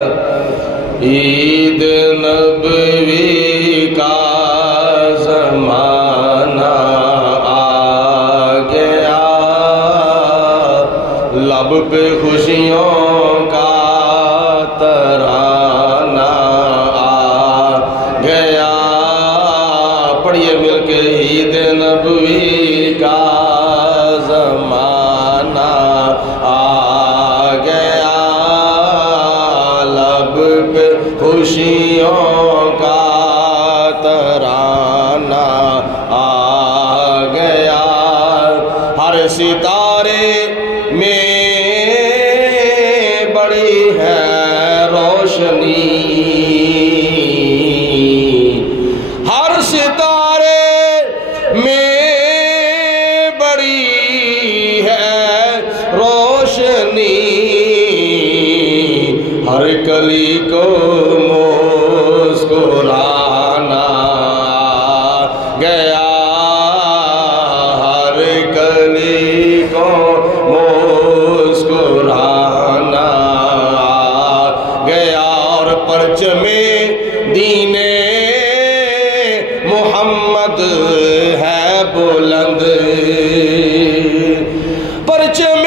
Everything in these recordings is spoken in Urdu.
عید نبوی کا زمانہ آ گیا، لب پہ خوشیوں کا ترانہ آ گیا۔ پڑھیے مل کے، عید نبوی کا زمانہ آ گیا، لب پہ خوشیوں کا ترانہ آ گیا۔ ہر ستارے میں بڑی ہے روشنی، ہر ستارے میں بڑی ہے روشنی، ہر کلی کو مسکرانا آ گیا، ہر کلی کو مسکرانا آ گیا۔ اور پرچم دین محمد ہے بلند، پرچم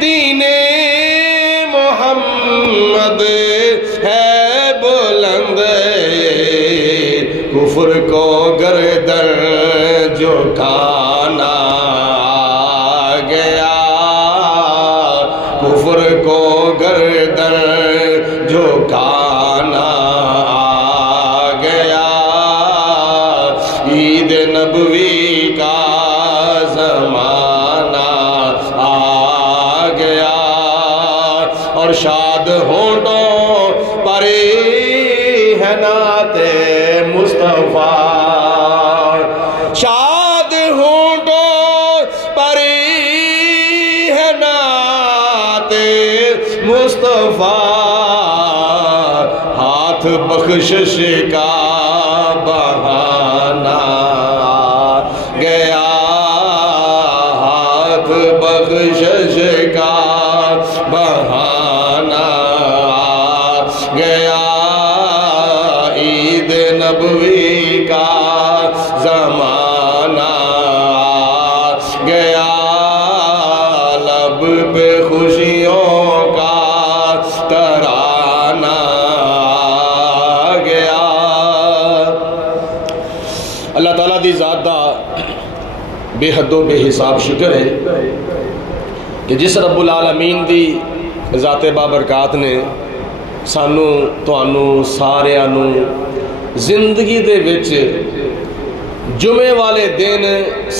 دین محمد ہے بلند، کفر کو گردن جھکانا آ گیا، کفر کو گردن جھکانا آ گیا۔ عید نبوی کا زمانہ آ گیا، اور شاد ہونٹوں پر ہے نعت مصطفیٰ، شاد ہونٹوں پر ہے نعت مصطفیٰ، ہاتھ بخشش کا بہانہ آ گیا، ہاتھ بخشش کا بہانہ آ گیا۔ عید نبوی کا زمانہ آ گیا، لب پہ خوشیوں کا ترانہ آ گیا۔ اللہ تعالیٰ دی ذات دا بے حد و بے حساب شکر ہے کہ جس رب العالمین دی ذات بابرکات نے سانو تانوں ساریاں نو زندگی دے وچ جمعے والے دن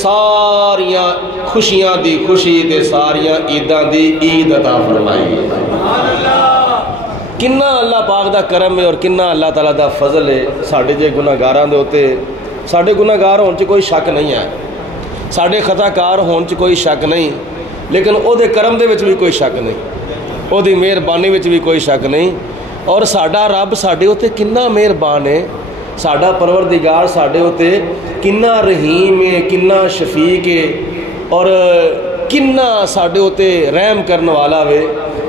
ساریاں خوشیاں دی خوشی تے ساریاں عیداں دی عید عطا فرمائی۔ کنا اللہ پاک دا کرم ہے اور کنا اللہ تعالیٰ دا فضل ہے۔ ساڈے جے گناہگاراں دے ہوتے، ساڈے گناہگار ہون چ کوئی شک نہیں ہے، ساڈے خطا کار ہون چ کوئی شک نہیں، لیکن او دے کرم دے وچ بھی کوئی شک نہیں، او دی مہربانی وچ بھی کوئی شک نہیں۔ اور ساڈا رب ساڈے اوتے کنا مہربان ہے، ساڈا پروردگار ساڈے اوتے کنا رحیم ہے، کنا شفیق ہے، اور کنا ساڈے اوتے رحم کرن والا وے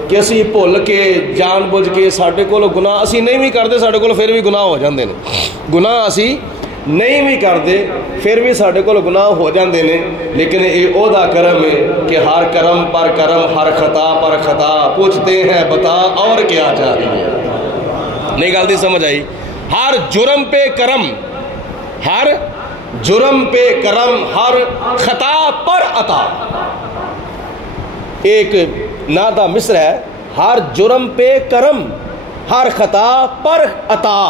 کہ اسی بھول کے جان بوجھ کے ساڈے کول گناہ اسی نہیں بھی کردے، ساڈے کول پھر بھی گناہ ہو جاندے نے، گناہ اسی نہیں بھی کردے پھر بھی ساڈے کول گناہ ہو جاندے نے، لیکن یہ او دا کرم ہے کہ ہر کرم پر کرم، ہر خطا پر خطا، پوچھتے ہیں بتا اور کیا چاہیے۔ نہیں گل دی سمجھ آئی؟ ہر جرم پہ کرم، ہر جرم پہ کرم، ہر خطا پر عطا۔ ایک نادا مصر ہے، ہر جرم پہ کرم، ہر خطا پر عطا،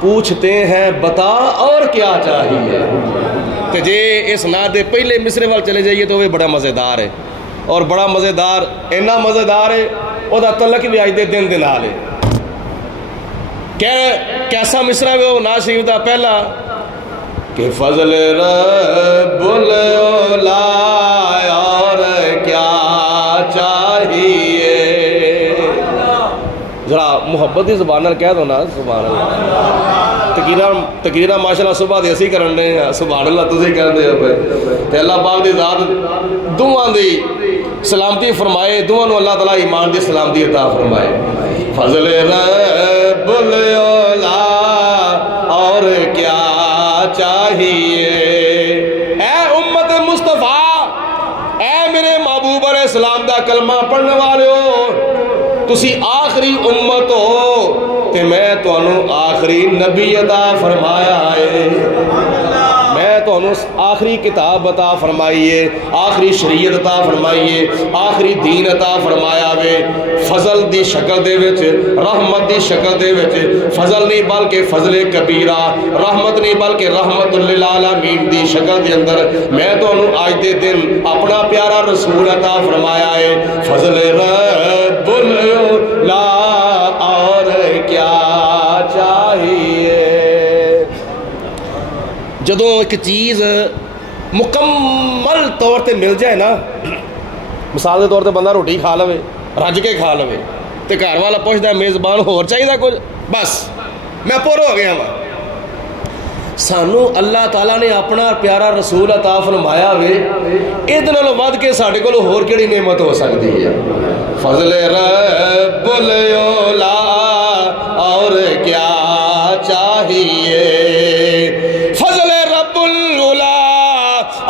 پوچھتے ہیں بتا اور کیا چاہیے۔ تو جے اس نادے پہلے مصرے وال چلے جائیے تو وہ بڑا مزیدار ہے، اور بڑا مزیدار اینا مزیدار ہے وہ دا تلک بھی آج دے دن دن آلے۔ کیسا مصرہ ہے وہ ناز شریف دا پہلا کہ فضل رب الاولا اور کیا چاہیے۔ ذرا محبت ہی زبان نال کہہ دو نا سبحان اللہ۔ تقریرہ ماشاءاللہ صبح دی اسی کرن رہے ہیں، سبحان اللہ تسی کہن دے ہو پہ تے اللہ پاک دی ذات دعاں دی سلامتی فرمائے، دعاں نو اللہ تعالیٰ ایمان دی سلامتی عطا فرمائے۔ فضل رب العلا اور کیا چاہیے۔ اے امت مصطفیٰ، اے میرے محبوب علیہ السلام دا کلمہ پڑھنے والے ہو، تسی آخری امت ہو تے میں تانوں آخری نبی عطا فرمایا ہے، میں تانوں آخری کتاب عطا فرمائیے، آخری شریعت عطا فرمائیے، آخری دین عطا فرمایا وے۔ فضل دی شکل دے وچ، رحمت دی شکل دے وچ، فضل نہیں بلکہ فضل کبیرہ، رحمت نہیں بلکہ رحمت للعالمین دی شکل دے اندر میں تانوں آج دے دن اپنا پیارا رسول عطا فرمایا ہے۔ فضل رب العلا اور کیا چاہیے۔ جدوں ایک چیز مکمل طور تے مل جائے نا، مثال کے طور تے بندہ روٹی کھا لوے، رج کے کھا لوے، تے گھر والا پوچھتا ہے میزبان ہور چاہیے کچھ، بس میں پورا ہو گیا ہاں۔ سانو اللہ تعالیٰ نے اپنا پیارا رسول عطا فرمایا وے، ادھے نالوں ود کے ساڈے کول ہور کیڑی نعمت ہو سکتی ہے۔ فضل رب العلا اور کیا چاہیے، فضل رب العلا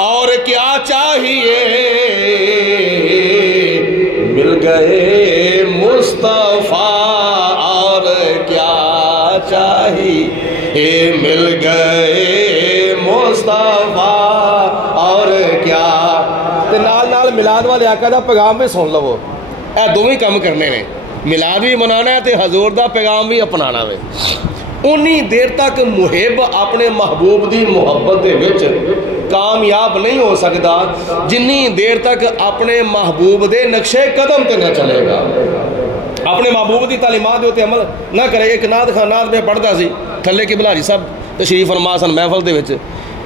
اور کیا چاہیے، مل گئے مصطفیٰ اور کیا چاہیے، مل گئے مصطفیٰ اور کیا۔ تے نال نال میلاد والے آقا دا پیغام بھی سن لو، اے دونوں کام کرنے نے، میلاد بھی منانا ہے تے حضور دا پیغام بھی اپنانا ہے۔ انی دیر تک محب اپنے محبوب دی محبت دے وچ کامیاب نہیں ہو سکتا جنی دیر تک اپنے محبوب دے نقشے قدم تے نہ چلے گا، اپنے محبوب دی تعلیمات دے عمل نہ کرے۔ ایک نعت خان نعت میں پڑھتا سی، تھلے کی بلاری صاحب تشریف فرما سن محفل دے وچ،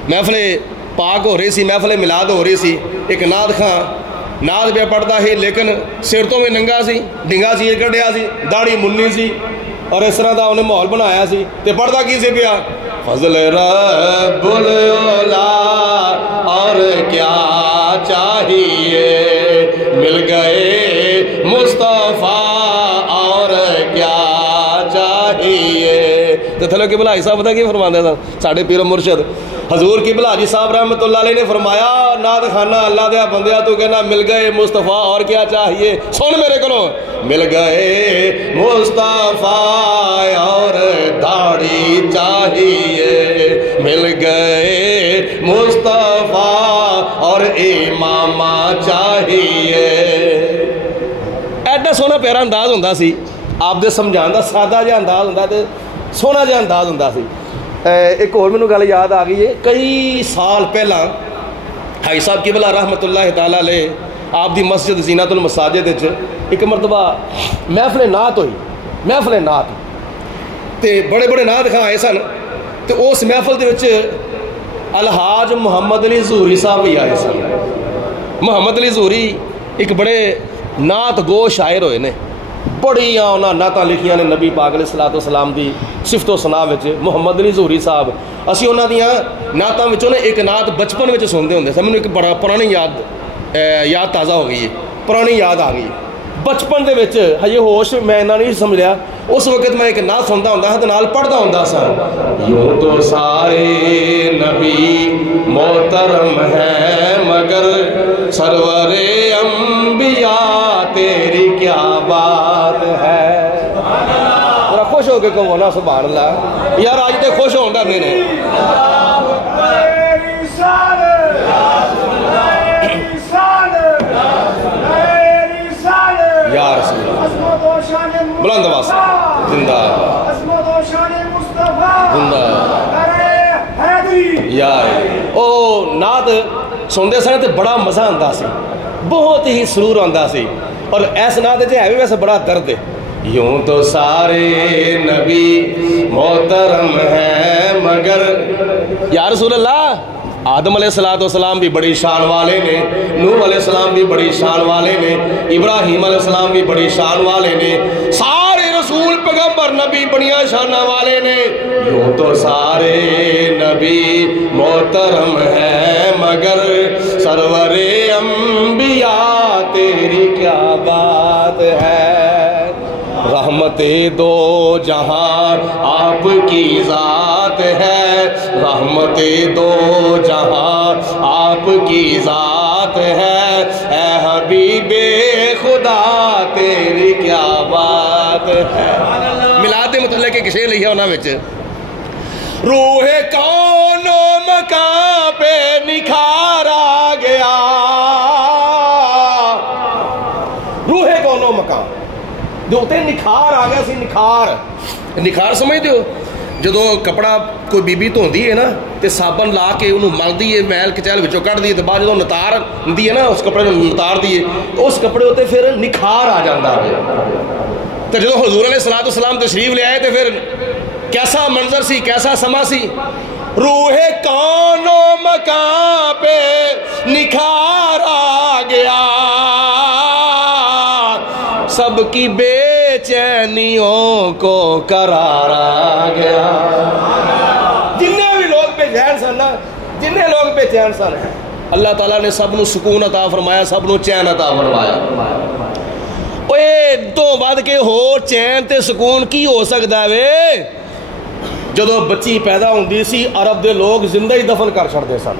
محفل پاک ہو رہی سی، محفل میلاد ہو رہی سی، ایک نعت خان نعت پہ پڑھتا ہے لیکن سر تو میں ننگا سی، ڈنگا سی کڈیا سی، داڑھی منی سی، اور اس طرح دا انہیں ماحول بنایا سی، تے پڑھتا کی سی پیا، فضل رب العلا اور کیا چاہیے، مل گئے مصطفیٰ اور کیا چاہیے۔ تو تھلو کی بلائی صاحب بتا کی فرماندے سن ساڑھے پیر مرشد حضور کی بلاجی صاحب رحمت اللہ علیہ نے فرمایا، نعت خانہ اللہ دیا بندیا تو کہنا مل گئے مصطفیٰ اور کیا چاہیے، سن میرے کلو، مل گئے مصطفیٰ اور داڑھی چاہیے، مل گئے مصطفیٰ اور امامہ چاہیے۔ ایڈا سونا پیارا انداز ہوندہ سی، آپ دے سمجھان دا سادہ جا انداز ہوندہ تے سونا جا انداز ہوندہ سی۔ ایک اور مینوں گل یاد آ گئی ہے، کئی سال پہلا حاجی صاحب قبلہ رحمت اللہ تعالیٰ علیہ آپ دی مسجد زینت المساجد وچ ایک مرتبہ محفل نعت ہوئی، محفل نعت تے بڑے بڑے نعت خاں آئے سن، تے اس محفل دے وچ الحاج محمد علی ظہوری صاحب بھی آئے سن۔ محمد علی ظہوری ایک بڑے نعت گو شاعر ہوئے نے، بڑی انہاں نعتاں لکھیاں نے نبی پاک علیہ الصلوۃ والسلام دی صفت و ثنا وچ۔ محمد علی ظہوری صاحب اسی انہاں دیاں نعتاں وچوں نے ایک نعت بچپن وچ سنتے ہوندے سن، مینوں ایک بڑا پرانی یاد تازہ ہو گئی ہے، پرانی یاد آ گئی بچپن دے وچ، ہجے ہوش میں انہاں نہیں سمجھ لیا، اس وقت میں ایک نعت سنتا ہوندا ہاں تے نال پڑھدا ہوندا سا، یوں تو سارے نبی محترم ہیں مگر سرور انبیاء تیری کیا بات ہے۔ ذرا خوش ہو کے کہو نا سبحان اللہ، یار آج تے خوش ہوندا نہیں نے۔ یا رسول اللہ بلند آواز زندہ زندہ یا او نعت سنتے سن تے بڑا مزہ آندا سی، بہت ہی سرور آندا سی، اور ایس نعت ہے بھی ویسے بڑا درد ہے، یوں تو سارے نبی محترم ہیں مگر یا رسول اللہ، آدم علیہ السلام بھی بڑی شان والے نے، نوح علیہ السلام بھی بڑی شان والے نے، ابراہیم علیہ السلام بھی بڑی شان والے نے، سارے رسول پیغمبر نبی بڑیاں شانہ والے نے، یوں تو سارے نبی محترم ہیں مگر سرور انبیاء تیری کیا بات ہے۔ رحمت دو جہاں آپ کی ذات ہے، رحمت دو جہاں آپ کی ذات ہے، اے حبیب خدا تیری کیا بات ہے۔ میلاد متعلق ایک شعر لکھا انہاں وچ، روح کون و مکان پہ نکھار آ گیا، روح کون و مکان جو ہوتے نکھار آ گیا سی، نکھار سمجھ دیو، جدو کپڑا کوئی بی بی دھوندی ہے نا تے صابن لا کے انہوں ملدی ہے، میل کچیل وچوں کٹ دی ہے، تے بعد جدو نتار دی ہے نا اس کپڑے میں نتار دی ہے تو اس کپڑے ہوتے پھر نکھار آ جاندہ ہے۔ تو جدو حضور علیہ السلام تشریف لے آئے تے پھر کیسا منظر سی، کیسا سما سی، روح کون و مکان پہ نکھار آ گیا، سب کی بے چینیوں کو قرار آ گیا۔ جنہیں بھی لوگ بے چین سن نا، جنہیں لوگ بے چین سن، اللہ تعالیٰ نے سب نو سکون عطا فرمایا، سب نو چین عطا فرمایا۔ اوے تو بعد کے ہو چین تے سکون کی ہو سکتا ہے وے؟ جدو بچی پیدا ہوندی سی عرب دے لوگ زندہ ہی دفن کر چھڑتے سن۔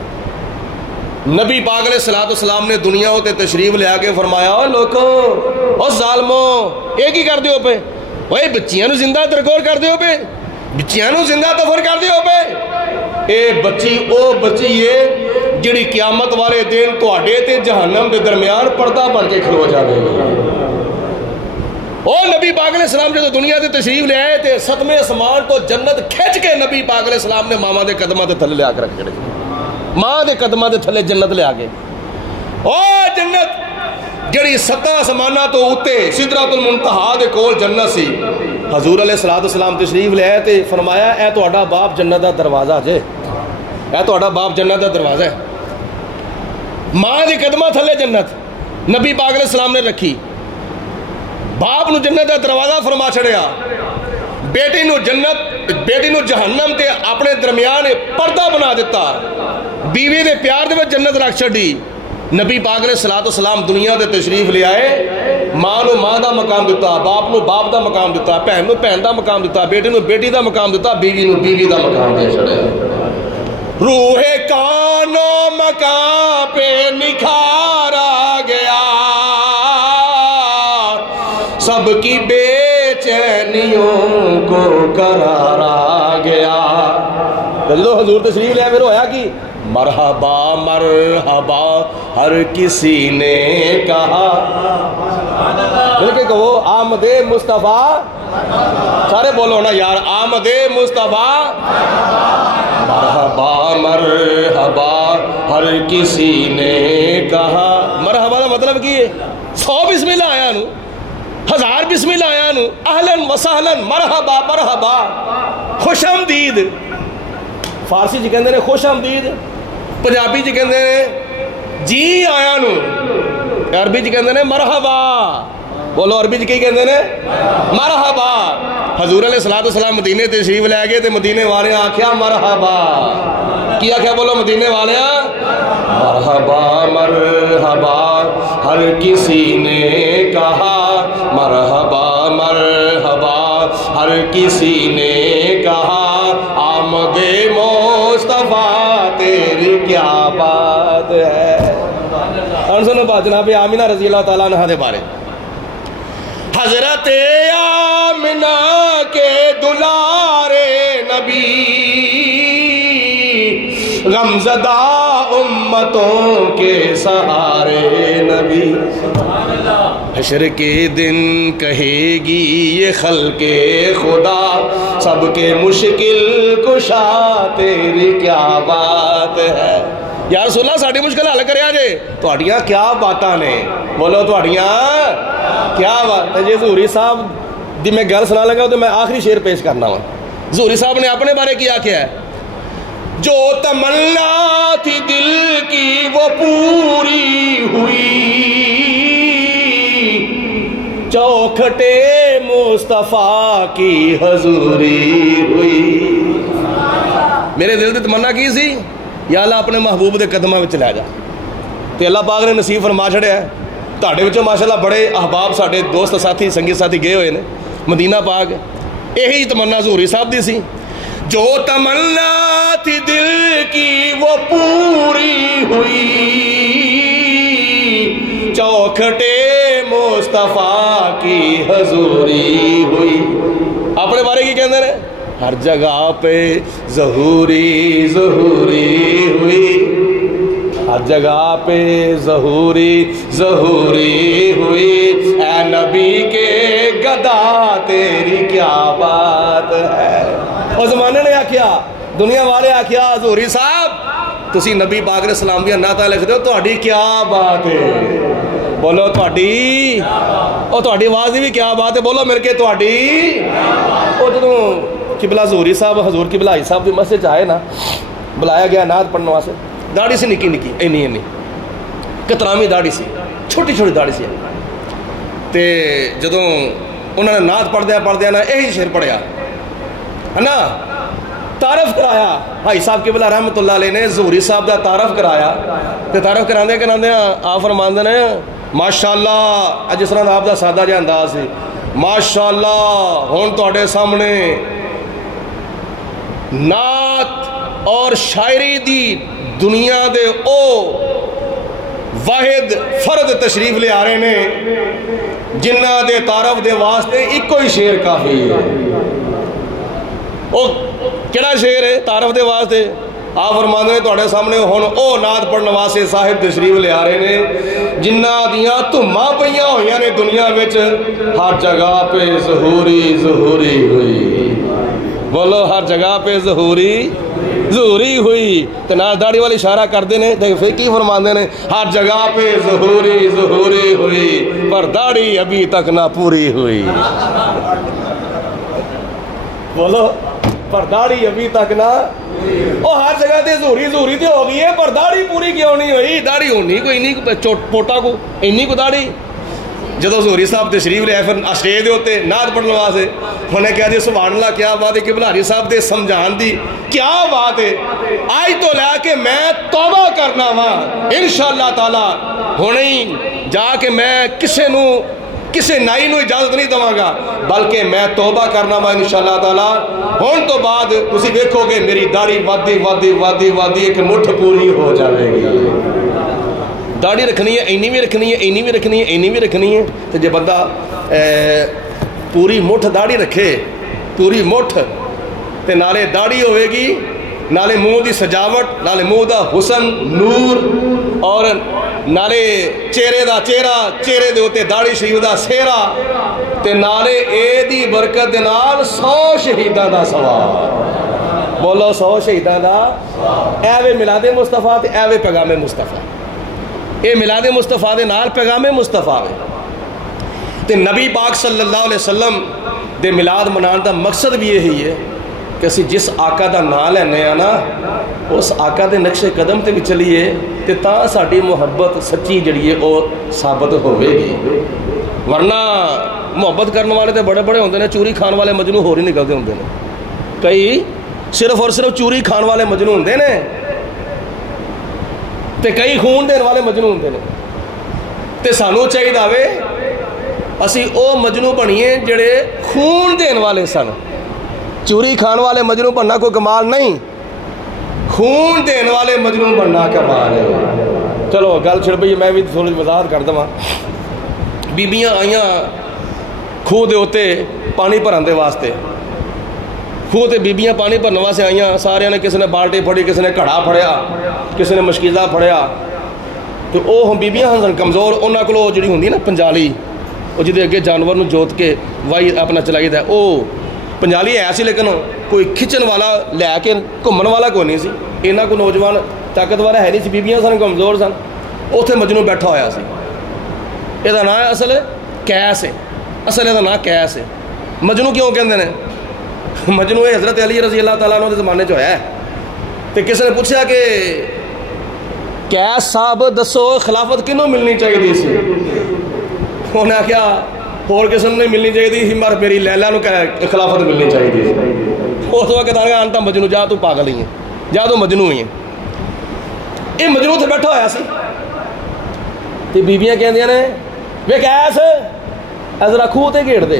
نبی پاک علیہ السلام نے دنیا ہوتے تشریف لے کے فرمایا، او لوکو، او ظالمو، ایک ہی کر دیو پہ، اوے بچیاں نو زندہ درگور کر دیو پہ، بچیاں نو زندہ دفن کر دیو پہ۔ اے بچی او بچی ہے جڑی قیامت والے دن تواڈے تے جہنم دے درمیان پردہ بن کے کھلو جاوے گی۔ او نبی پاک علیہ السلام جو دنیا دے تشریف لے آئے تھے، ستمے اسمان تو جنت کھچ کے نبی پاک علیہ السلام نے ماما دے قدمہ دے تھلے لے آ کے رکھ جڑے، ماں دے قدمہ دے تھلے جنت لے آگے۔ او جنت جڑی ستہ اسمانہ تو اوتے سدرۃ المنتہا دے کول جنت سی، حضور علیہ السلام تشریف لے آئے تے فرمایا اے تہاڈا باپ جنت دا دروازہ جے، اے تہاڈا باپ جنت دا دروازہ ہے۔ ماں دے قدمہ تھلے جنت نبی پاک علیہ السلام نے رکھی، باپ نو جنت دا دروازہ فرما چھڑیا، بیٹی نو جنت، بیٹی نو جہنم تے اپنے درمیان پردہ بنا دیتا، بیوی دے پیار دے وچ جنت رکھ چھڑی۔ نبی پاک علیہ السلام دنیا دے تشریف لے آئے، ماں نو ماں دا مقام دیتا، باپ نو باپ دا مقام دیتا، بہن نو بہن دا مقام دیتا، بیٹی نو بیٹی دا مقام دیتا، بیوی نو بیوی دا مقام دے چھڑیا۔ روح کان و مکان پہ نکھار آ گیا، سب کی بے چینیوں کو قرار آ گیا۔ جلو حضور تشریف لیا پھر ہویا کی مرحبا مرحبا ہر کسی نے کہا، بلکہ کہو آمد مصطفیٰ، سارے بولو نا یار، آمد مصطفیٰ، مرحبا مرحبا ہر کسی نے کہا۔ مرحبا کا مطلب کی ہے 100 بسم اللہ آیا نو، 1000 بسم اللہ آیا نو، اہلن و سہلن، مرحبا مرحبا، خوش آمدید۔ فارسی جی کہندے نے خوش آمدید، پنجابی جی کہندے نے جی آیا نو، عربی جی کہندے نے مرحبا۔ بولو عربی جی کی کہندے نے مرحبا۔ حضور علیہ السلام مدینے تشریف لے گئے تے مدینے والے آکھیا مرحبا، کی آکھیا بولو مدینے والے مرحبا مرحبا ہر کسی نے کہا، مرحبا مرحبا ہر کسی نے کہا، آمد مصطفیٰ تیری کیا بات ہے۔ سنو بات جناب آمینہ رضی اللہ تعالیٰ عنہ دے بارے، حضرت آمنہ کے دلارے نبی، غمزدہ امتوں کے سہارے نبی، حشر کے دن کہے گی یہ خلق خدا، سب کے مشکل کشا تیری کیا بات ہے۔ یا رسول اللہ ساڑھی مشکل حل کریا جے، توڑیاں کیا باتاں نے، بولو توڑیاں کیا بات ہے۔ جی ظہوری صاحب دی میں گل سنا لگا تو میں آخری شعر پیش کرنا ہوں۔ ظہوری صاحب نے اپنے بارے کیا ہے، جو تمنا تھی دل کی وہ پوری ہوئی، چوکھٹے مصطفیٰ کی حضوری ہوئی۔ میرے دل دی تمنا کی سی، یا اللہ اپنے محبوب دے قدمہ وچ لے جا، تے اللہ پاک نے نصیب فرما چھڑیا ہے۔ تہاڈے وچوں ماشاءاللہ بڑے احباب ساڈے دوست ساتھی سنگی ساتھی گئے ہوئے نے، مدینہ پاک. یہی تمنا حضوری صاحب دی سی. جو تمنا تھی دل کی وہ پوری ہوئی, چوکھٹے مصطفیٰ کی حضوری ہوئی. اپنے بارے کی کہندے نے, ہر جگہ پہ ظہوری ظہوری ہوئی, ہر جگہ پہ ظہوری ظہوری ہوئی. اے نبی کے گدا تیری کیا بات ہے. اور زمانے نے آکھیا, دنیا والے آکھیا, حضوری صاحب تسی نبی پاک علیہ السلام دیا نعتاں لکھ دیو, تہاڈی کیا بات ہے. بولو تہاڈی, اور تہاڈی آواز دی بھی کیا بات ہے. بولو مل کے تہاڈی. اور جدوں قبلہ حضوری صاحب حضور قبلہ حاجی صاحب دی مسجد چ آئے نا, بلایا گیا نعت پڑھنے واسطے. داڑھی سی نکی نکی, اینی کترامی داڑھی سی, چھوٹی چھوٹی داڑھی سی. تے جدوں انہوں نے نعت پڑھدیا نا یہی شعر پڑھیا ہے نا, تعارف کرایا بھائی صاحب قبلہ رحمت اللہ علیہ نے حضوری صاحب دا تعارف کرایا. تے تعارف کراندے آپ فرماندے نے ماشاءاللہ, جس طرح آپ دا سادہ جہا انداز سی, ماشاءاللہ ہن تہاڈے سامنے نعت اور شاعری دی دنیا دے او واحد فرد تشریف لے آ رہے نے جنہ دے تعارف دے واسطے ایک کوئی شعر کافی ہے. او کیڑا شعر ہے تعارف دے واسطے؟ آپ فرماندے نے تہاڈے سامنے ہن او نعت پڑھن واسطے صاحب تشریف لے آ رہے نے جنہ دیاں دھماں پئیاں ہوئیاں نے دنیا وچ, ہر جگہ پہ ظہوری ظہوری ہوئی. بولو ہر جگہ پہ ظہوری ظہوری ہوئی. تو نال داڑھی والی اشارہ کرتے ہیں, پھر کی فرماندے نے, ہر جگہ پہ ظہوری ظہوری ہوئی, پر داڑھی ابھی تک نہ پوری ہوئی. بولو پر داڑھی ابھی تک نہ. او ہر جگہ تے ظہوری ظہوری تے ہو گئی ہے, پر داڑھی پوری کیوں نہیں ہوئی؟ داڑھی ہونی کوئی نہیں, پوٹا کو اینی کو داڑھی. جدو حضوری صاحب تشریف لے آئے پھر اسٹیج دے ہوتے نعت پڑھنے واسطے, انہیں کہا جی سبحان اللہ کیا بات ہے, قبلہ حاجی صاحب دے سمجھان دی کیا بات ہے. آج تو لے کے میں توبہ کرنا وا انشاءاللہ تعالی, ہونے ہی جا کے میں کسے نائی نو اجازت نہیں دواں گا, بلکہ میں توبہ کرنا وا انشاءاللہ تعالی. ہون تو بعد تسی دیکھو گے میری داڑھی وادی وادی وادی وادی ایک مٹھ پوری ہو جائے گی. داڑھی رکھنی ہے, اینی بھی رکھنی ہے, اینی بھی رکھنی ہے, اینی بھی رکھنی ہے. تو جب بندہ پوری مٹھ داڑھی رکھے, پوری مٹھ, تے نالے داڑھی ہوئے گی, نالے منہ دی سجاوٹ, نالے منہ دا حسن نور, اور نالے چہرے دا چہرہ, چہرے دے ہوتے داڑھی شریف دا سہرا, تے نالے اے دی برکت دے نال 100 شہیداں دا ثواب. بولو 100 شہیداں دا. اے وے میلاد مصطفیٰ تے اے وے پیغام مصطفیٰ. اے میلاد مصطفیٰ دے نال پیغام مصطفیٰ ہے. تے نبی پاک صلی اللہ علیہ وسلم دے میلاد منان دا مقصد بھی یہی ہے کہ اسی جس آقا دا نام لینے ہیں نا, اس آقا دے نقش قدم تے بھی چلیے, تے تاں ساڈی محبت سچی جڑی ہے او ثابت ہوئے گی. ورنہ محبت کرنے والے تے بڑے بڑے ہوندے نے, چوری کھان والے مجنوں ہور ہی نکلتے ہوندے نے. کئی صرف اور صرف چوری کھان والے مجنوں ہوندے نے, تے کئی خون دین والے مجنوں ہوندے نے. تے سانو چاہیے داوے اسی او مجنوں بنیے جڑے خون دین والے سن. چوری کھان والے مجنوں بننا کوئی کمال نہیں, خون دین والے مجنوں بننا کمال ہے. چلو گل چھڑ پئی, میں بھی تھوڑی وضاحت کر دواں. بیبیاں آئیاں خوہ دے ہوتے پانی بھرن دے واسطے, خوہ تے بیبیاں پانی بھرن واسطے آئیاں. سارے نے کسی نے بالٹی پھڑی, کسی نے گھڑا پھڑیا, کسی نے مشکیزہ پھڑیا. تو وہ ہم بیبیاں ہن کمزور, انہاں کولوں جڑی ہوندی نا پنجالی, وہ جدے اگے جانور نو جوت کے وائی اپنا چلائی دا, وہ پنجالی ہے سی, لیکن کوئی کھچن والا لے کے گھومن والا کوئی نہیں سی. انہاں کو نوجوان طاقتور ہے نہیں سی, بیبیاں سن کمزور سن. اوتھے مجنوں بیٹھا ہویا سی. یہ نام ہے اصل کیس ہے, اصل یہ نام کیس ہے. مجنوں کیوں کہندے نے؟ مجنوں حضرت علی رضی اللہ تعالیٰ عنہ دے زمانے جو ہے. تو کسی نے پوچھا کہ کیس صاحب دسو خلافت کنوں ملنی چاہیے سی؟ انہیں کیا اور قسم نہیں ملنی چاہیے تھی, مر میری لیلا نو خلافت ملنی چاہیے تھی. اس وقت آنتا مجنوں جا تو پاگل ہی ہیں, جا تو مجنوں ہی ہیں. یہ مجنوں تھے بیٹھا ہویا سی. تے بیبیاں کہندیاں نے وے کیس ذرا خوہ تے گھیڑ دے,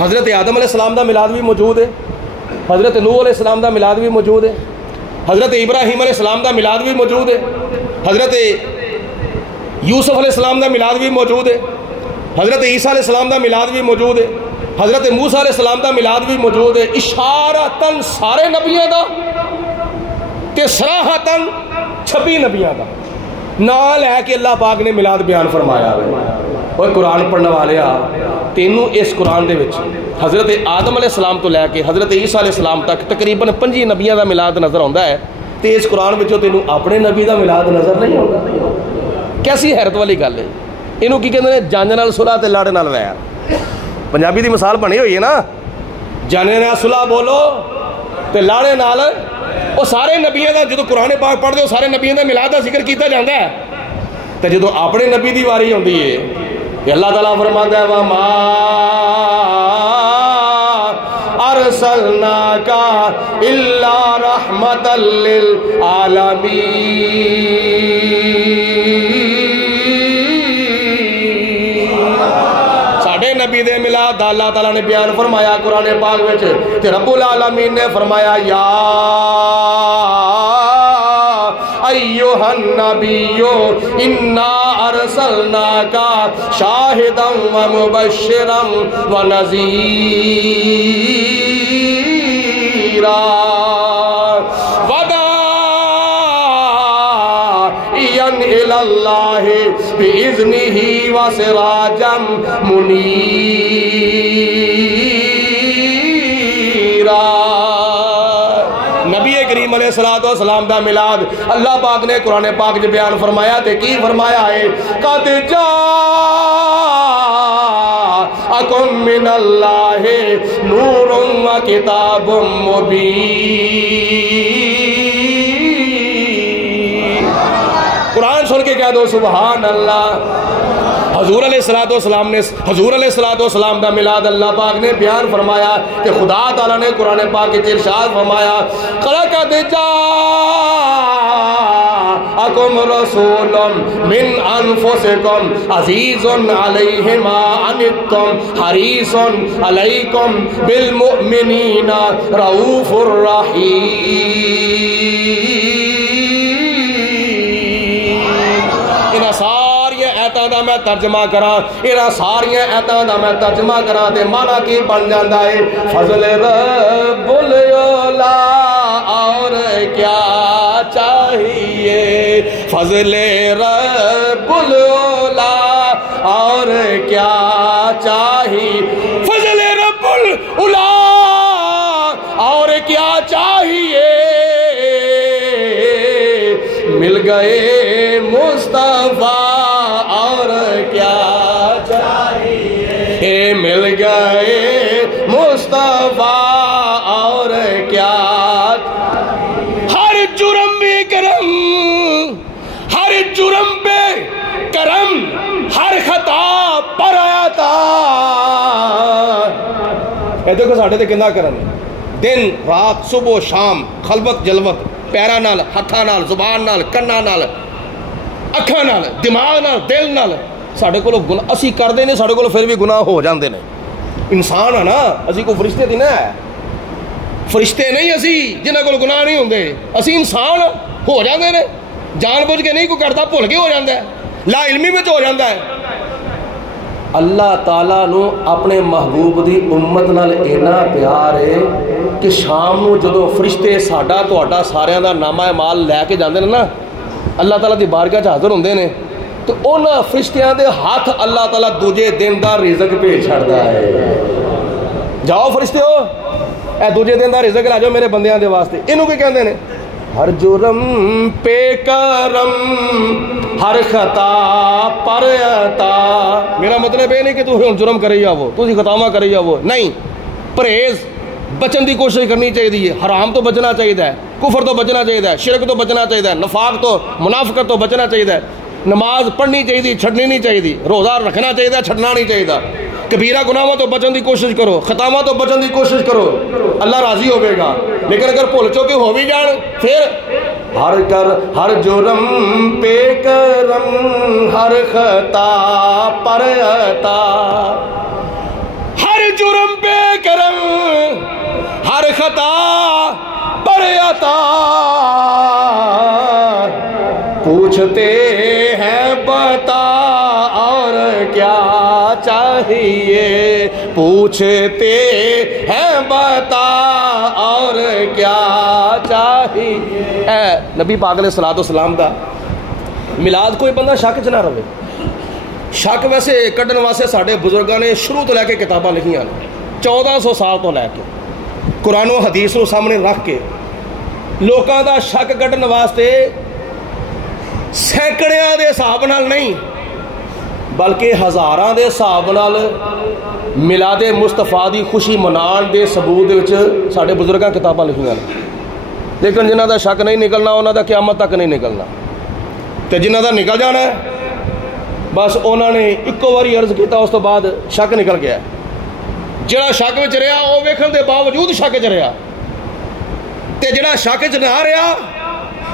حضرت آدم علیہ السلام دا میلاد بھی موجود ہے، حضرت نوح علیہ السلام دا میلاد بھی موجود ہے، حضرت ابراہیم علیہ السلام دا میلاد بھی موجود ہے، حضرت یوسف علیہ السلام دا میلاد بھی موجود ہے، حضرت عیسیٰ علیہ السلام دا میلاد بھی موجود ہے، حضرت موسیٰ علیہ السلام دا میلاد بھی موجود ہے۔ اشارتاً سارے نبیوں دا تے صراحتاً 26 نبیوں دا نال ہے کہ اللہ پاک نے میلاد بیان فرمایا ہے۔ اور قرآن پڑھنے والے تینوں اس قرآن دے وچ حضرت آدم علیہ السلام تو لے کے حضرت عیسیٰ علیہ السلام تک تقریباً 5 نبیوں دا میلاد نظر آتا ہے، تے اس قرآن وچوں تینوں اپنے نبی دا میلاد نظر نہیں آتا۔ کیسی حیرت والی گل ہے۔ اینوں کی کہندے نے جانج نال صلح تے لڑ نال ویر۔ پنجابی دی مثال بنی ہوئی ہے نا، جانے نال صلح بولو تے لاڑے نال۔ وہ سارے نبیوں دا جدو قرآن پاک پڑھتے ہو سارے نبیوں دا میلاد دا ذکر کیتا جاتا ہے، تے جدو اپنے نبی دی واری ہوندی ہے کہ اللہ تعالیٰ فرماتا ہے وَمَا أَرْسَلْنَاكَ إِلَّا رَحْمَةً لِّلْعَالَمِينَ۔ ساڑھے نبی دے میلاد اللہ تعالیٰ نے بیان فرمایا قرآن پاک وچ، تے رب العالمین نے فرمایا یا ایوہ النبی انا ارسلناکا شاہدا ومبشرا ونذیرا وداعیا الی اللہ بإذنہ وسراجا منیرا۔ نبی کریم علیہ السلام دا میلاد اللہ پاک نے قرآن پاک جو بیان فرمایا تے کی فرمایا ہے قد جاءکم من اللہ نور و کتاب مبین۔ قرآن سن کے کہہ دو سبحان اللہ۔ حضور علیہ السلام دا میلاد اللہ پاک نے بیان فرمایا کہ خدا تعالیٰ نے قرآن پاک کے ارشاد فرمایا قَلَقَدْ جَاءَكُمْ رَسُولٌ مِّنْ أَنفُسِكُمْ عَزِيزٌ عَلَيْهِ مَا عَنِتُّمْ حَرِيصٌ عَلَيْكُمْ بِالْمُؤْمِنِينَ رَءُوفٌ رَحِيمٌ۔ دا میں ترجمہ کرا انہاں ساری ایتاں دا میں ترجمہ کرا تے مانا کی بن جاندا ہے فضل رب الاولا اور کیا چاہیے، فضل رب الاولا اور کیا چاہیے، فضل رب الاولا اور کیا چاہیے، مل گئے مصطفیٰ اور کیا چاہیے، مل گئے مصطفیٰ اور کیا، ہر جرم پہ کرم، ہر جرم پہ کرم، ہر خطا پر عطا۔ اے دیکھو ساڑھے تے کندہ کرم دن رات صبح و شام خلوت جلوت پیرا نال ہتھاں نال زبان نال کناں نال اکھاں نال دماغ نال دل نال ساڑھے کو گناہ اسی کر دے نے، ساڑھے کو پھر بھی گناہ ہو جاندے نے۔ انسان ہے نا، اسی کو فرشتے دی نہ ہے، فرشتے نہیں اسی جنہاں کو گناہ نہیں ہوندے، اسی انسان ہو جاندے نے، جان بوجھ کے نہیں کوئی کرتا، بھول کے ہو جاندہ ہے، لا علمی میں تو ہو جاندہ ہے۔ اللہ تعالیٰ نو اپنے محبوب دی امت نال اینا پیار ہے کہ شام نو جدو فرشتے ساڈا تہاڈا ساریاں دا نامہ اعمال لے کے جاندے نے نا، اللہ تعالیٰ دی بارگاہ حاضر ہوندے نے، تو انہاں فرشتیاں دے ہاتھ اللہ تعالیٰ دوجے دن دا رزق بھیج چھڑدا ہے۔ جاؤ فرشتے ہو اے دوجے دن دا رزق لا جاؤ میرے بندیاں دے واسطے۔ انہوں کی کہندے نے ہر جرم پہ کرم، ہر خطا پر عطا۔ میرا مطلب یہ نہیں کہ تو جرم کری جاؤ، تو خطاواں کری جاؤ، نہیں، پرہیز بچن دی کوشش کرنی چاہیے، حرام تو بچنا چاہیے، کفر تو بچنا چاہیے، شرک تو بچنا چاہیے، نفاق تو منافقت تو بچنا چاہیے، نماز پڑھنی چاہیے چھڑنی نہیں چاہیے، روزہ رکھنا چاہیے چھڑنا نہیں چاہیے، کبیرہ گناہوں تو بچن دی کوشش کرو، خطاواں تو بچن دی کوشش کرو، اللہ راضی ہوگے گا۔ لیکن اگر بھول چوکے ہو بھی جان پھر ہر جرم پہ کرم، ہر خطا پر عطا، ہر جرم پہ کرم ہر خطا پر عطا پوچھتے ہیں بتا اور کیا چاہیے پوچھتے ہیں بتا اور کیا چاہیے اے نبی پاک علیہ السلام دا میلاد کوئی بندہ شک چ نہ رہے شک ویسے کڈن واسطے ساڈے بزرگاں نے شروع تو لے کے کتاباں لکھیاں 1400 سال تو لے کے قرآن و حدیث کو سامنے رکھ کے لوکاں دا شک کڈن واسطے سینکڑیاں دے حساب نال نہیں بلکہ ہزاراں دے حساب نال میلاد مصطفیٰ دی خوشی منان دے ثبوت وچ ساڈے بزرگاں کتاباں لکھیاں لیکن جنہاں دا شک نہیں نکلنا انہاں دا قیامت تک نہیں نکلنا تے جنہاں دا نکل جانا ہے بس انہوں نے ایکو باری عرض کیتا اس تو بعد شک نکل گیا جڑا شک وچ رہا وہ ویکھن دے باوجود شک وچ رہا تے جڑا شک وچ نہ رہا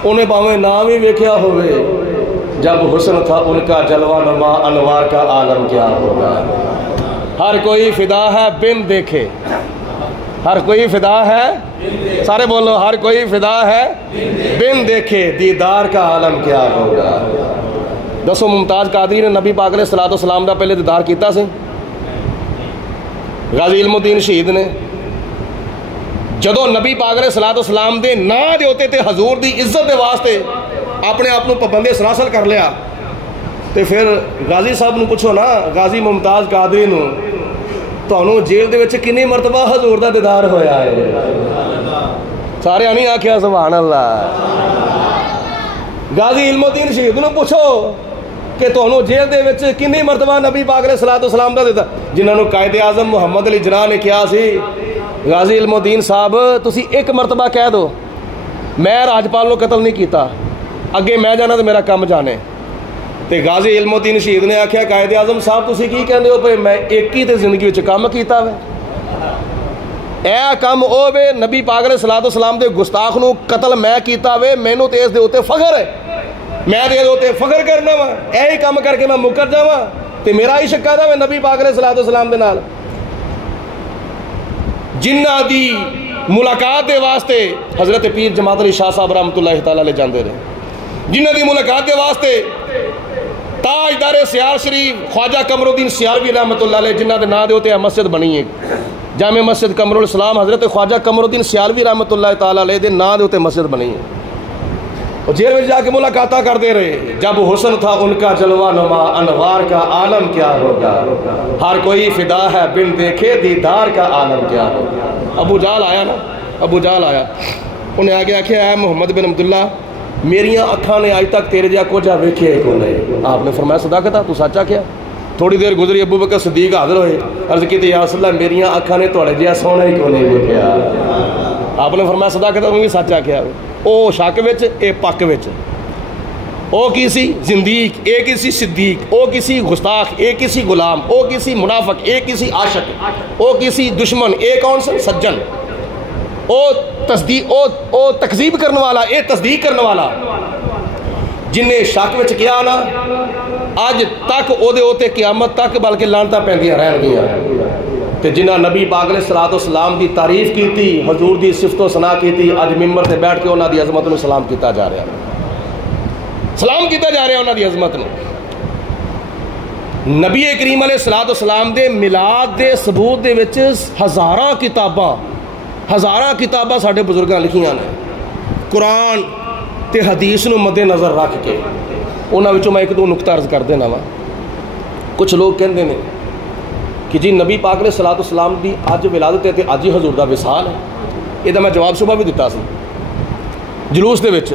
انہیں باویں نام ہی ویکھیا ہوئے جب حسن تھا ان کا جلوہ نما انوار کا عالم کیا ہوگا ہر کوئی فدا ہے بن دیکھے ہر کوئی فدا ہے سارے بولو ہر کوئی فدا ہے بن دیکھے دیدار کا عالم کیا ہوگا دسو ممتاز قادری نے نبی پاک علیہ السلام دا پہلے دیدار کیتا سے غازی علم الدین شہید نے جدو نبی پاک علیہ السلام دے نا دے ہوتے تے حضور دی عزت دے واسطے اپنے آپ کو پابندی سراسل کر لیا تے پھر غازی صاحب نو پوچھو نا غازی ممتاز قادری نو تانوں جیل دے وچ کتنی مرتبہ حضور دا دیدار ہویا ہے سارے نہیں آکھیا سبحان اللہ غازی علم الدین شہید نو پوچھو کہ تانوں جیل دے وچ کتنی مرتبہ نبی پاک علیہ السلام دا دیدار جنہاں نو قائد اعظم محمد علی جناح نے کیا سی غازی علم الدین صاحب تسی ایک مرتبہ کہہ دو میں راجپال نو قتل نہیں کیتا اگے میں جانا تو میرا کم جانے تے غازی علم الدین شہید نے آکھیا قائد اعظم صاحب تسی کی کہندے ہو پے میں ایک ہی تے زندگی وچ کم کیتا وے اے کم او وے نبی پاک علیہ السلام دے گستاخ نو قتل میں کیتا وے مینوں تے اس دے اوتے فخر ہے میں دے اوتے فخر کرنا وا اے ہی کم کر کے میں مکر جاواں تے میرا ہی شکا دا وے نبی پاک علیہ السلام دے نال جنہ دی ملاقات دے واسطے حضرت پیر جماعت علی شاہ صاحب رحمۃ اللہ تعالی علیہ جاندے رہے جنہ دی ملاقات دے واسطے تاجدار سیار شریف خواجہ قمر الدین سیاروی رحمۃ اللہ علیہ جنہ دے نام دے ہوتے مسجد بنی ہے جامع مسجد قمر الاسلام حضرت خواجہ قمر الدین سیاروی رحمۃ اللہ تعالی علیہ دے نام دے ہوتے مسجد بنی ہے اور جیل میں جا کے ملاقاتہ کر دے رہے جب حسن تھا ان کا جلوہ نما انوار کا عالم کیا ہوگا ہر کوئی فدا ہے بن دیکھے دیدار کا عالم کیا ہوگا ابو جہل آیا نا ابو جہل آیا انہیں آگے آکھیا اے محمد بن عبداللہ میریاں اکھاں نے آج تک تیرے جا کچھ ویکھے کو نہیں آپ نے فرمایا صداقت تو سچا کیا تھوڑی دیر گزری ابو بکر صدیق حاضر ہوئے عرض کی یا رسول اللہ میریاں اکھاں نے تھوڑے جہا سونا ہی کو نہیں ویکھیا آپ نے فرمایا صداقت بھی سچا کیا او شک وچ اے پک وچ او کسی زندیق اے کسی صدیق او کسی گستاخ اے کسی غلام او کسی منافق اے کسی عاشق او کسی دشمن اے کون سا سجن او تصدیق او تکذیب کرنے والا اے تصدیق کرنے والا جن نے شک وچ کیا نا اج تک او دے ہوتے قیامت تک بلکہ لعنتاں پیندیاں رہن گیاں تے جنہ نبی پاک علیہ السلام دی تعریف کی تھی حضور دی صفت و ثنا کی تھی اج ممبر تے بیٹھ کے انہاں دی عظمت نو سلام کیتا جا رہا سلام کیتا جا رہا انہاں دی عظمت نو نبی کریم علیہ السلام دے میلاد دے ثبوت دے وچ ہزاراں کتاباں ساڈے بزرگاں لکھیاں نے قرآن تے حدیث نو مد نظر رکھ کے انہاں وچوں میں ایک دو نقطہ عرض کر دینا وا کچھ لوگ کہندے نے کہ جی نبی پاک علیہ السلام دی اج ولادت ہے تے اج ہی حضور دا وصال ہے یہ میں جواب صبح بھی دیتا سی جلوس دے وچ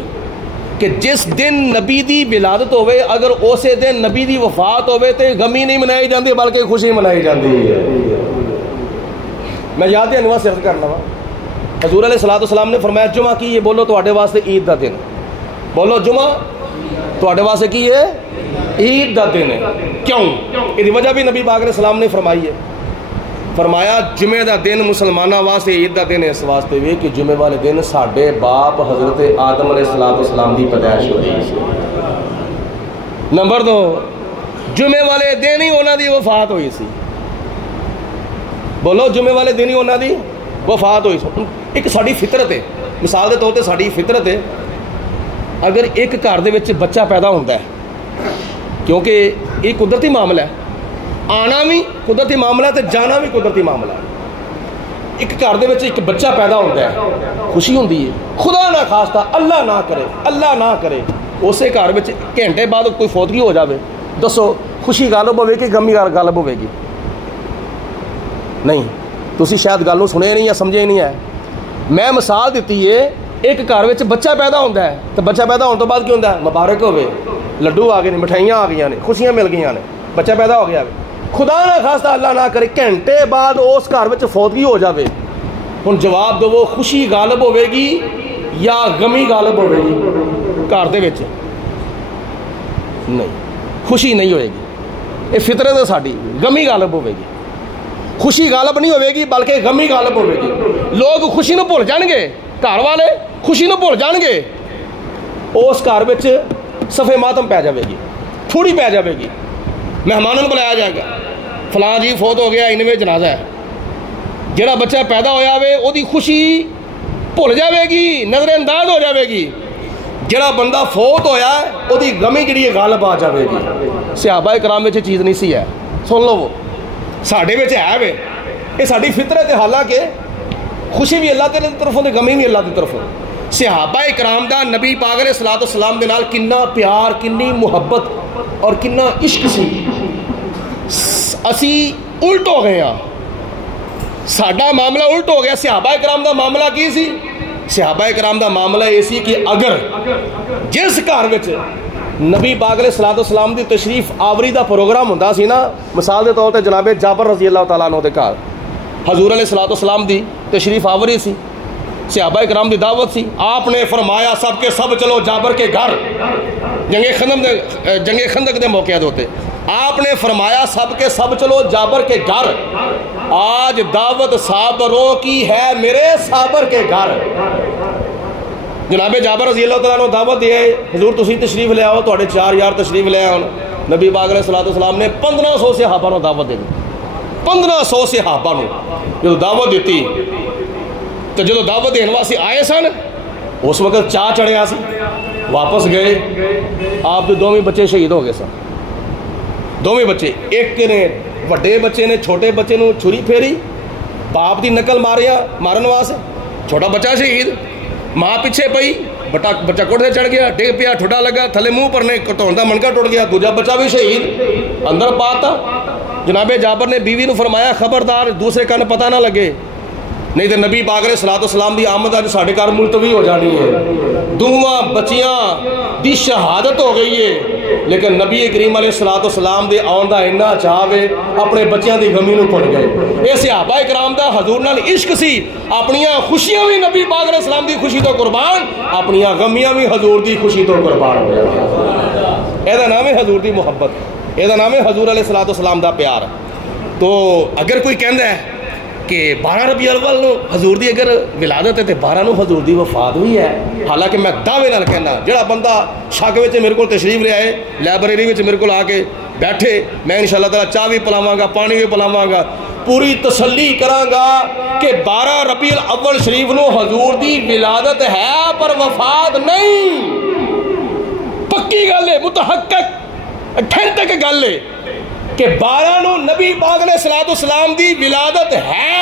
کہ جس دن نبی دی ولادت ہوئے اگر اسے دن نبی دی وفات ہوئے تے غمی نہیں منائی جاندی بلکہ خوشی منائی جاندی ہے میں یاد ہے نواز عرض کرنا وا حضور علیہ السلام نے فرمایا جمعہ کی یہ بولو تواڈے واسطے عید دا دن بولو جمعہ تواڈے واسطے کی ہے عید دا دن ہے کیوں یہ وجہ بھی نبی پاک علیہ السلام نے فرمائی ہے فرمایا جمعہ دا دن مسلمانہ واسطے عید دا دن اس واسطے بھی کہ جمعہ والے دن ساڈے باپ حضرت آدم علیہ السلام دی پیدائش ہوئی نمبر 2 جمعہ والے دن ہی انہاں دی وفات ہوئی سی بولو جمعے والے دن ہی انہوں دی وفات ہوئی. ایک ساری فطرت ہے, مثال کے طور پہ ساری فطرت ہے, اگر ایک گھر دے وچ بچہ پیدا ہوتا ہے, کیونکہ یہ قدرتی معاملہ ہے, آنا بھی قدرتی معاملہ ہے تو جانا بھی قدرتی معاملہ ہے. ایک گھر دے وچ ایک بچہ پیدا ہوتا ہے, خوشی ہوتی ہے, خدا نہ خاصتا اللہ نہ کرے اسی گھر وچ گھنٹے بعد کوئی فوتگی ہو جاوے, دسو خوشی غالب ہوے گی غمی غالب ہوے گی؟ نہیں. تسی شاید گل سنے نہیں یا سمجھے نہیں ہے. میں مثال دیتی ہے, ایک گھر وچ بچہ پیدا ہوتا ہے تو بچہ پیدا ہونے تو بعد کی ہوتا ہے؟ مبارک ہوے, لڈو آ گئے نے, مٹھائیاں آ گئی نے, خوشیاں مل گئی نے, بچہ پیدا ہو گیا. خدا نہ خاصہ اللہ نہ کرے گھنٹے بعد اس گھر وچ فوتگی ہو جاوے, ہن جواب دو, خوشی غالب ہوے گی یا غمی غالب ہوے گی؟ گھر دے وچ نہیں, خوشی نہیں ہوئے گی. یہ فطرت ہے ساری, غمی غالب ہوے گی. خوشی غالب نہیں ہوے گی بلکہ غمی غالب ہوے گی. لوگ خوشی نو بھول جان گے, گھر والے خوشی نو بھول جان گے, اس گھر وچ صفے ماتم پی جائے گی, تھوڑی پی جائے گی. مہمانوں کو بلایا جائے گا, فلاں جی فوت ہو گیا, انویں جنازہ ہے. جڑا بچہ پیدا ہویا ہوئے وہ دی خوشی بھول جائے گی, نظر انداز ہو جائے گی. جڑا بندہ فوت ہویا ہے وہ دی غمی جڑی غالب آ جائے گی. صحابہ کرام میں چیز نہیں سی ہے, سن لو, وہ ساڈے وچ ہے وے, یہ ساری فطرت ہے. حالانکہ خوشی بھی اللہ تعالی کی طرفوں تے غمی بھی اللہ کی طرفوں. صحابہ کرام دا نبی پاک علیہ الصلوۃ والسلام دے نال کنا پیار, کنی محبت اور کنا عشق سی. اسی الٹ ہو گئے ہاں, ساڈا معاملہ الٹ ہو گیا. صحابہ کرام دا معاملہ کی سی؟ صحابہ کرام دا معاملہ یہ سی کہ اگر جس گھر وچ نبی پاک علیہ الصلوۃ والسلام دی تشریف آوری دا پروگرام ہوندا سی نا, مثال دے طور تے جناب جابر رضی اللہ تعالیٰ عنہ دے گھر حضور علیہ الصلوۃ والسلام دی تشریف آوری سی, صحابہ کرام دی دعوت سی. آپ نے فرمایا سب کے سب چلو جابر کے گھر, جنگ خندق دے موقع ہوتے, آپ نے فرمایا سب کے سب چلو جابر کے گھر. آج دعوت صابروں کی ہے میرے صابر کے گھر. جناب جابر رضی اللہ تعالیٰ نے دعوت دی ہے, حضور تسی تشریف لے آؤ, تھوڑے 4 یار تشریف لے آؤ. نبی پاک علیہ الصلوۃ والسلام نے 1500 صحابہ نو دعوت دے دی. 1500 صحابہ نو جو دعوت دیتی, تو جدو دعوت دین واسطے آئے سن اس وقت چاہ چڑھیا سی, واپس گئے, آپ کے دونوں بچے شہید ہو گئے سن. دونوں بچے, ایک نے وڈے بچے نے چھوٹے بچے نو چھری پھیری, باپ دی نقل مارن واسطے, چھوٹا بچہ شہید, ماں پیچھے پئی, بچہ کوٹھ سے چڑھ گیا, ڈگ پیا, ٹھڈا لگا, تھلے منہ پرنے کٹون دا منکا ٹوٹ گیا, دوجا بچہ بھی شہید اندر پاتا. جناب جابر نے بیوی نو فرمایا خبردار دوسرے کن پتہ نہ لگے, نہیں تو نبی پاک علیہ الصلوۃ والسلام دی آمد آج ساڈے گھر ملتوی ہو جانی ہے. دوواں بچیاں دی شہادت ہو گئی ہے, لیکن نبی کریم علیہ الصلوۃ والسلام دے آن دا اتنا چاہے اپنے بچیاں دی غمی نو بھول گئے. یہ صحابہ کرام دا حضور نال عشق سی, اپنیاں خوشیاں بھی نبی پاک علیہ السلام دی خوشی تو قربان, اپنیاں غمیاں بھی حضور دی خوشی تو قربان ہو گئے. یہ نام ہے حضور دی محبت, یہ نام ہے حضور علیہ الصلوۃ والسلام دا پیار. تو اگر کوئی کہندا ہے کہ 12 ربیع الاول نو حضور دی اگر ولادت ہے تو 12 نو حضور دی وفات بھی ہے, حالانکہ میں دعوے نال کہنا, جڑا بندہ شک وچ میرے کو تشریف لے آئے, لائبریری وچ میرے کو آ کے بیٹھے, میں انشاءاللہ تعالیٰ چاہ بھی پلاواں گا, پانی بھی پلاواں گا, پوری تسلی کراں گا کہ 12 ربیع الاول شریف نو حضور دی ولادت ہے پر وفات نہیں. پکی گل ہے, متحقق ٹھنڈک گل ہے کہ 12 نو نبی پاک علیہ الصلوۃ والسلام دی ولادت ہے,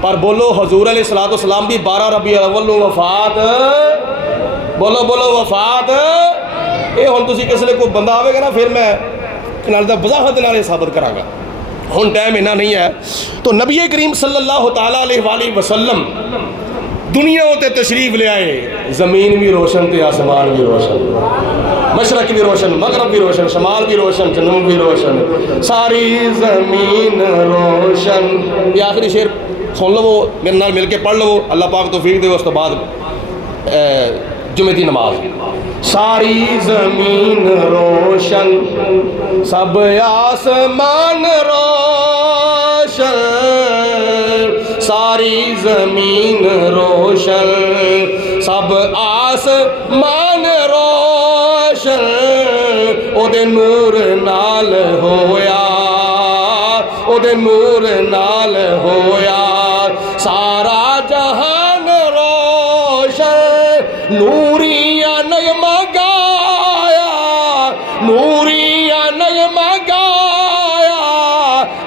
پر بولو حضور علیہ الصلوۃ والسلام دی 12 ربیع الاول نو وفات, بولو وفات. یہ ہن تسی کس لیے کوئی بندہ آوے گا نا, پھر میں نال دا وضاحت نال ثابت کراں گا, ہن ٹائم اتنا نہیں ہے. تو نبی کریم صلی اللہ تعالی علیہ وآلہ وسلم دنیا تے تشریف لے آئے, زمین بھی روشن تے آسمان بھی روشن, مشرق بھی روشن, مغرب بھی روشن, شمال بھی روشن, جنوب بھی روشن, ساری زمین روشن. یہ آخری شعر سن لو, میرے نال مل کے پڑھ لو, اللہ پاک توفیق دے. اس تو بعد جمعہ دی نماز. ساری زمین روشن, سب آسمان روشن, ساری زمین روشن, سب آسمان روشن, او دے نور نال ہویا, او دے نور نال ہویا سارا جہان روشن نوریاں نغمہ گایا نوریاں نغمہ گایا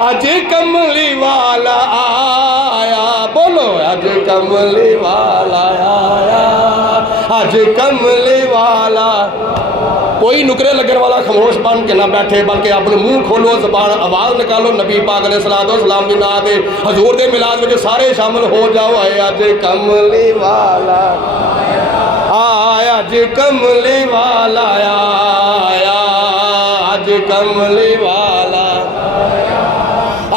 اج کملی والا آیا بولو اج کملی والا آیا اج کملی والا کوئی نکرے لگن والا خاموش بن کے نہ بیٹھے بلکہ اپنے منہ کھولو زبان آواز نکالو نبی پاک علیہ السلام دی نام دے حضور دے میلاد وچ سارے شامل ہو جاؤ اے اج کملی والا آیا اج کملی والا آیا اج کملی والا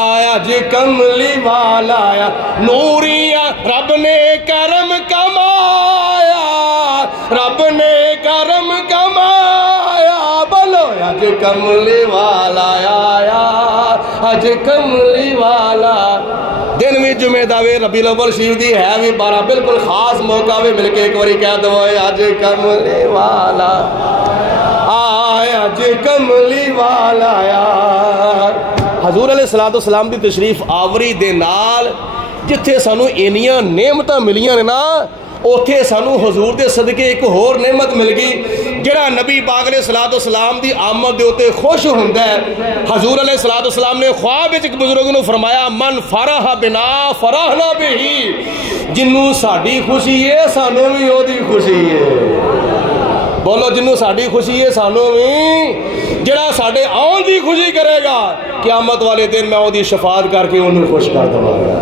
آیا اج کملی والا آیا نوریاں رب نے کرم کمایا رب نے کرم کمایا بولو اج کملی والا آیا اج کملی والا دن بھی جمعہ داوے ربیع الاول شریف دی ہے بھی 12 بالکل خاص موقع بھی مل کے ایک باری کہہ دو اج کملی والا آیا اج کملی والا یار حضور علیہ السلام دی تشریف آوری دے نال جتھے سانو اینیاں نعمتاں ملیاں نے نا اوتھے سانو حضور دے صدقے ایک ہور نعمت مل گئی جڑا نبی پاک علیہ السلام دی آمد دے اوتے خوش ہوندا ہے حضور علیہ السلام نے خواب وچ ایک بزرگ نو فرمایا من فرح بنا فرحنا بہی جنوں ساڈی خوشی ہے سانو بھی او دی خوشی ہے بولو جنوں ساڈی خوشی ہے سانو بھی جڑا ساڈے آن دی خوشی کرے گا قیامت والے دن میں او دی شفاعت کر کے انہوں خوش کر دوں گا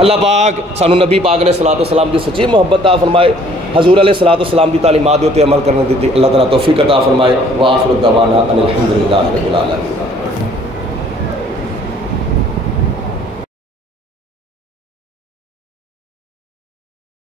اللہ پاک سانو نبی پاک علیہ السلام دی سچی محبت عطا فرمائے حضور علیہ السلام دی تعلیمات دے اوتے عمل کرنے دی اللہ تعالیٰ توفیق عطا فرمائے وآخر الدعوانا ان الحمدللہ رب العالمین